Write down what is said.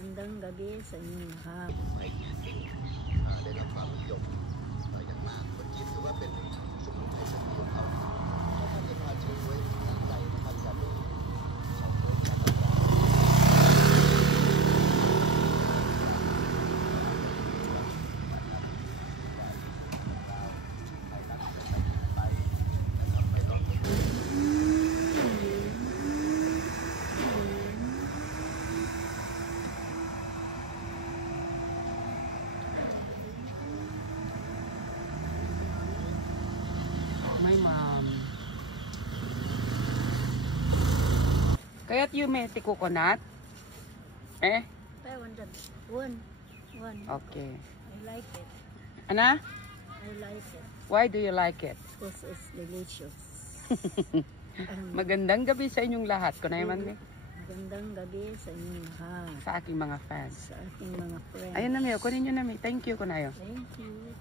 Magandang gabi sa inyong lahat. ได้รับความนิยมอย่างมากคนจีนถือว่าเป็นสมุนไพรชั้นดีของเขาถ้าท่านจะทานเฉาก๊วยตั้งใจนะครับจะเป็นเฉาก๊วยจากมะพร้าวMy mom. Kaya't you make the coconut? Eh? One. Okay. I like it. Ana? I like it. Why do you like it? Because it's delicious. Magandang gabi sa inyong lahat. Kunay man din. Magandang gabi sa inyong lahat. Sa aking mga fans. Sa ating mga friends. Ayun na, Mio. Kunin nyo na, Mio. Thank you, kunayo. Thank you.